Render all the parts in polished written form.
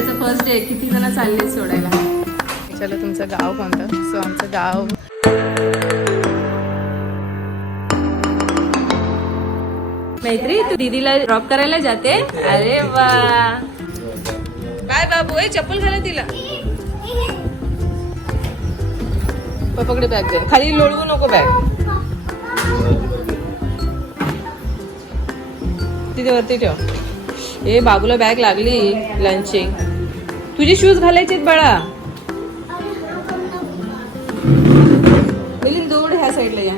आर्याचं first day. किती जण चालले सोडायला. चला तुमचं गाव कोणतं. सो आमचं गाव मैत्री. तू दीदीला ड्रॉप करायला जाते. अरे वा. बाय बाबू. चप्पल घाला तिला. पकडे बॅग दे. खाली लोळवू नको बॅग. तिथे वरती ठेव. हे बाबूला बॅग लागली लंचची. तुझे शूज घालायचे बाळा. मिलिंद दूर ह्या साईडला या.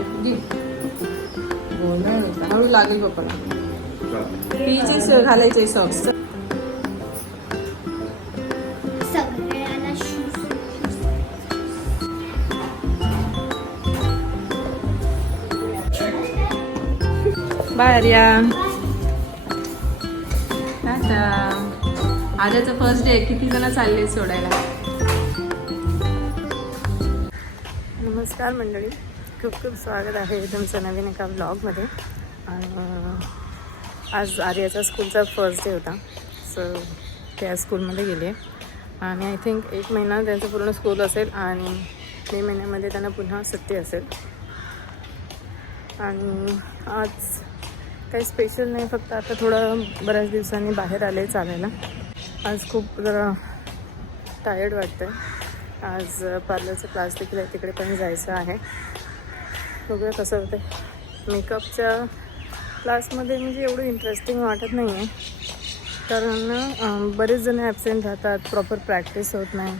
हळू लागेल पप्पाला. पीचे घालायचे सॉक्स. बाय आर्या. आर्याचं फर्स्ट डे. किती जण चालले सोडायला. नमस्कार मंडळी. खूप खूप स्वागत आहे तुमचं नवीन एका ब्लॉगमध्ये. आणि आज आर्याचा स्कूलचा फर्स्ट डे होता. सो त्या स्कूलमध्ये गेले आणि आय थिंक 1 महिना त्यांचं पूर्ण स्कूल असेल आणि मे महिन्यामध्ये त्यांना पुन्हा सुट्टी असेल. आणि आज काही स्पेशल नाही, फक्त आता थोडं बऱ्याच दिवसांनी बाहेर आले चालायला. आज खूप जरा टायर्ड वाटतं आहे. आज पार्लरचा क्लास देखील आहे, तिकडे पण जायचं आहे. बघूया कसं होतं. मेकअपच्या क्लासमध्ये म्हणजे एवढं इंटरेस्टिंग वाटत नाही आहे, कारण बरेच जण ॲबसेंट राहतात, प्रॉपर प्रॅक्टिस होत नाही,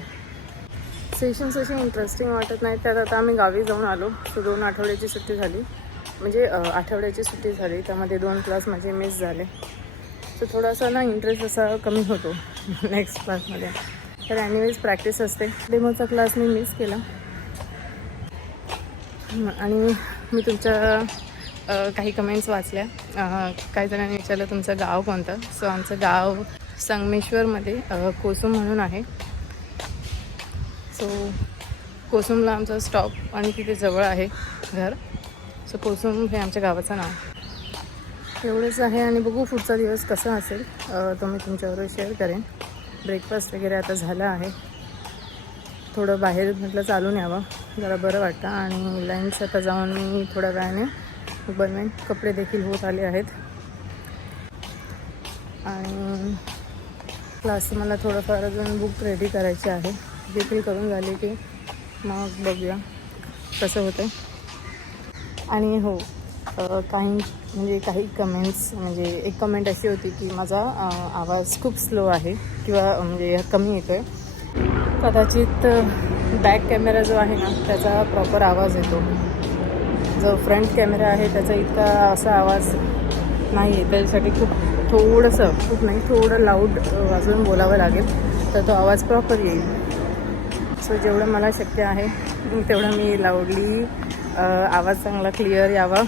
सेशन्स असे इंटरेस्टिंग वाटत नाही. त्यात आता आम्ही गावी जाऊन आलो. सो 2 आठवड्याची सुट्टी झाली, म्हणजे आठवड्याची सुट्टी झाली, त्यामध्ये 2 क्लास माझे मिस झाले. सो थोडासा ना इंटरेस्ट असा कमी होतो नेक्स्ट क्लासमध्ये. तर ॲन्युअलीज प्रॅक्टिस असते. डेमोचा क्लास मी मिस केला. आणि मी तुमच्या काही कमेंट्स वाचल्या. काही जणांनी विचारलं तुमचं गाव कोणतं. सो आमचं गाव संगमेश्वरमध्ये कोसुम म्हणून आहे. सो कोसुमला आमचा स्टॉप आणि तिथे जवळ आहे घर. सो कोसुम हे आमच्या गावाचं नाव. एवढंच आहे. आणि बघू पुढचा दिवस कसा असेल तो मी तुमच्याबरोबर शेअर करेन. ब्रेकफास्ट वगैरे आता झालं आहे. थोडं बाहेर म्हटलं चालून यावं, जरा बरं वाटतं. आणि लंच आता जाऊन मी थोड्या वेळाने बनवेन. कपडे देखील होत आले आहेत. आणि क्लासचं मला थोडंफार अजून बुक रेडी करायचे आहे. देखील करून झाले की मग बघूया कसं होतं. आणि हो, काही कमेंट्स, म्हणजे एक कमेंट अशी होती की माझा आवाज खूप स्लो आहे किंवा म्हणजे कमी येतो आहे. कदाचित बॅक कॅमेरा जो आहे ना त्याचा प्रॉपर आवाज येतो. जो फ्रंट कॅमेरा आहे त्याचा इतका असा आवाज नाही आहे. त्याच्यासाठी थोडं लाऊड वाजवून बोलावं लागेल, तर तो आवाज प्रॉपर येईल. सो जेवढं मला शक्य आहे तेवढं मी लाऊडली आवाज चांगला क्लिअर यावा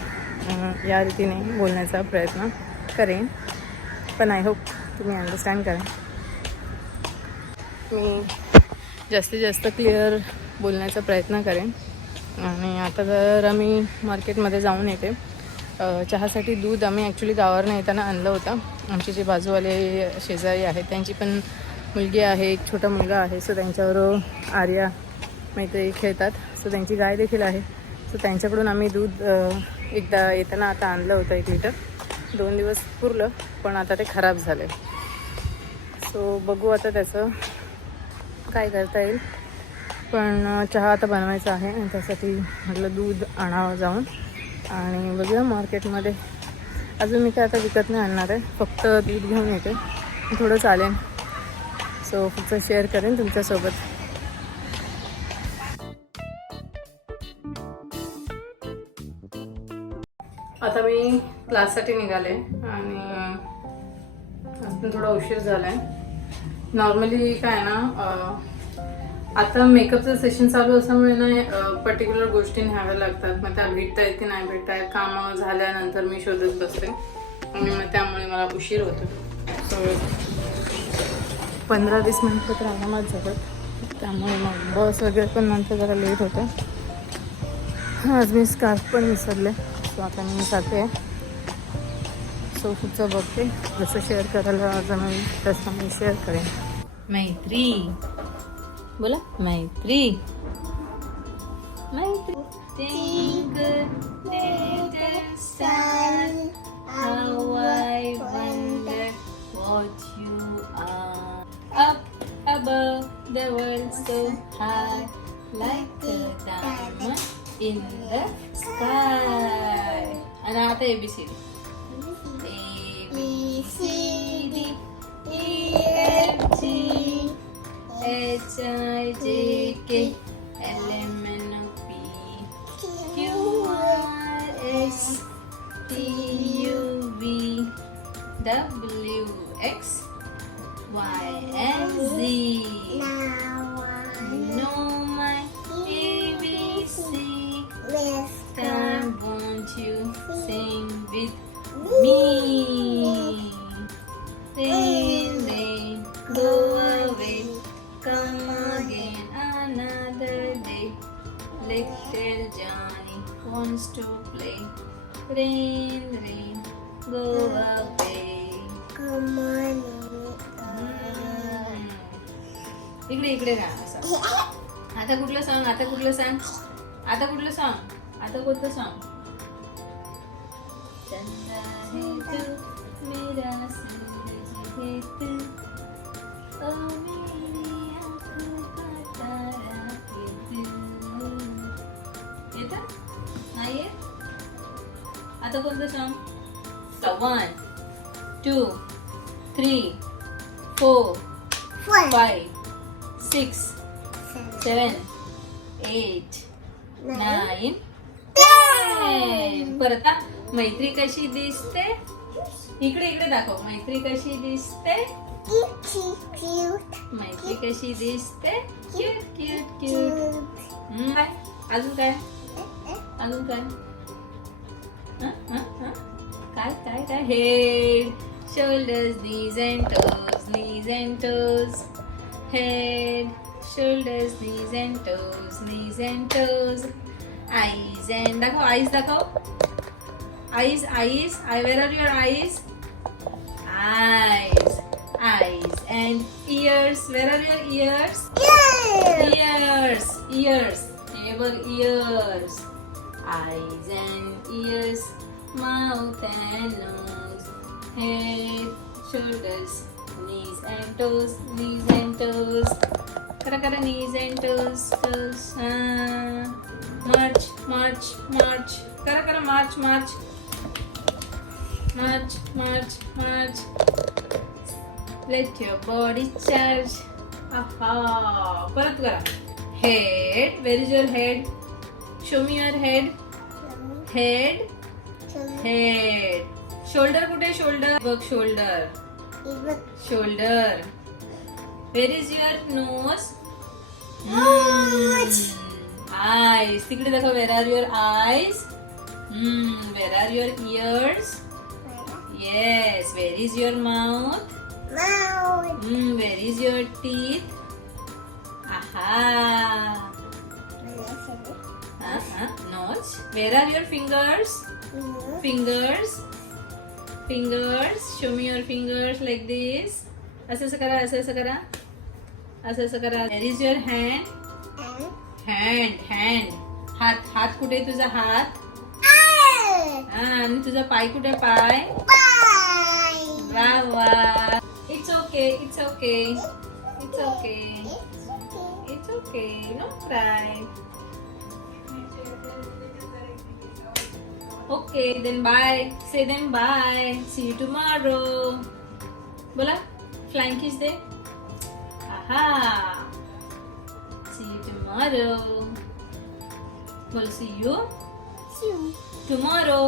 या रीतीने बोलण्याचा प्रयत्न करेन. पण आय होप तुम्ही अंडरस्टँड करा. मी जास्तीत जास्त क्लिअर बोलण्याचा प्रयत्न करेन. आणि आता जर आम्ही मार्केटमध्ये जाऊन येते. चहासाठी दूध आम्ही ॲक्च्युली गावावरनं येताना आणलं होतं. आमचे जे बाजूवाले शेजारी आहेत त्यांची पण मुलगी आहे, एक छोटा मुलगा आहे. सो त्यांच्याबरोबर आर्या मैत्री खेळतात. सो त्यांची गाय देखील आहे. सो त्यांच्याकडून आम्ही दूध एकदा येताना आता आणलं होतं 1 लिटर. 2 दिवस पुरलं, पण आता ते खराब झालं. सो बघू आता त्याचं काय करता येईल. पण चहा आता बनवायचा आहे आणि त्यासाठी म्हटलं दूध आणावं जाऊन. आणि बघूया मार्केटमध्ये. अजून मी काय आता विकत नाही आणणार आहे, फक्त दूध घेऊन येते. थोडं चालेल. सो पुढचं शेअर करेन तुमच्यासोबत. आता मी क्लाससाठी निघाले आणि अजून थोडा उशीर झाला आहे. नॉर्मली काय ना, आता मेकअपचं सेशन चालू असल्यामुळे ना पर्टिक्युलर गोष्टी न्याव्या लागतात. मग त्या भेटता आहेत की नाही भेटता आहेत, कामं झाल्यानंतर मी शोधत बसते आणि मग त्यामुळे मला उशीर होतो. सो 15-20 मिनिटं तर आरामात जातात. त्यामुळे मग बस वगैरे पण नंतर जरा लेट होतं. आज मी स्कार्फ पण विसरले. सो आता मी जाते. सो पुढचं बघते, जसं शेअर करायला जमेल तसं मी शेअर करेन. मैत्री बोला मैत्री मैत्री Twinkle little star, how I wonder what you are. Up above the world so high, like a diamond in the sky. आणि आता ABCD. A B C D E F G H I J K L M N O P Q R S T U V W X Y and Z. Know my ABC. Time won't you sing with me? Rain, rain, go away. Come again another day. Little Johnny wants to play. Rain, rain, go away. इकडे इकडे राहा असं. आता कुठलं सांग आता कुठलं सांग आता कुठलं सांग आता कोणतं सांग. चंदा है तू मेरा सूरज है तू ओ मेरी आँखों का तारा है तू. येतं नाही येत. आता कोणतं सांग. 1 2 3 4 5 6 7 8 9 10. परत मैत्री कशी दिसते. इकडे इकडे दाखव. मैत्री कशी दिसते. मैत्री कशी दिसते. Cute cute cute. काय अजून काय अजून काय काय काय काय. Head shoulders knees and toes head shoulders knees and toes eyes and दाखव eyes दाखव. eyes where are your eyes. eyes and ears where are your ears. ears हे बघ ears. eyes and ears mouth and nose head shoulders knees and toes करा करा knees and toes march करा करा march let your body charge. aha परत करा. head where is your head. show me your head. head shoulder कुठे. shoulder बघ shoulder where is your nose. eyes तिकडे दाखव. where are your eyes. where are your ears. yes where is your mouth. where is your teeth. aha nose. where are your fingers. fingers show me your fingers like this. असं करा where is your hand. hand हात कुठे तुझा हात. आणि तुझा पाय कुठे पाय. वा it's okay no cry. okay then bye. say them bye. see you tomorrow. बोला flying kiss they. aha see you tomorrow. बोल see you tomorrow.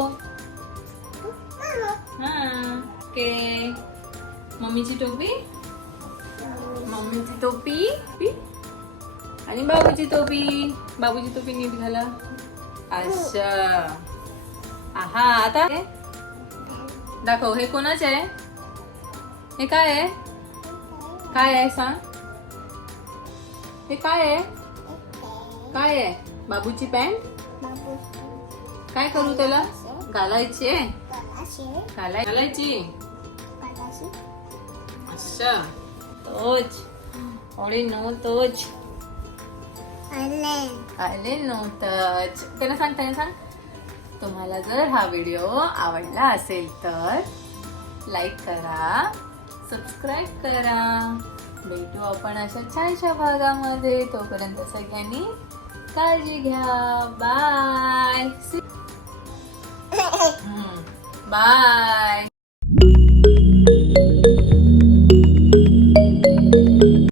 okay मम्मीची टोपी आणि बाबूची टोपी नीट घाला. अच्छा आहा आता दाखव. हे कोणाच आहे. हे काय आहे सांग. हे काय आहे. बाबूची पॅन्ट. काय करू त्याला. घालायची. अच्छा तोच आले नव्हतंच. आले नव्हतंच. त्यांना सांग. तुम्हाला जर हा व्हिडिओ आवडला असेल तर लाईक करा, सबस्क्राईब करा. भेटू आपण अशा छानशा भागामध्ये. तोपर्यंत सगळ्यांनी काळजी घ्या. बाय. बाय.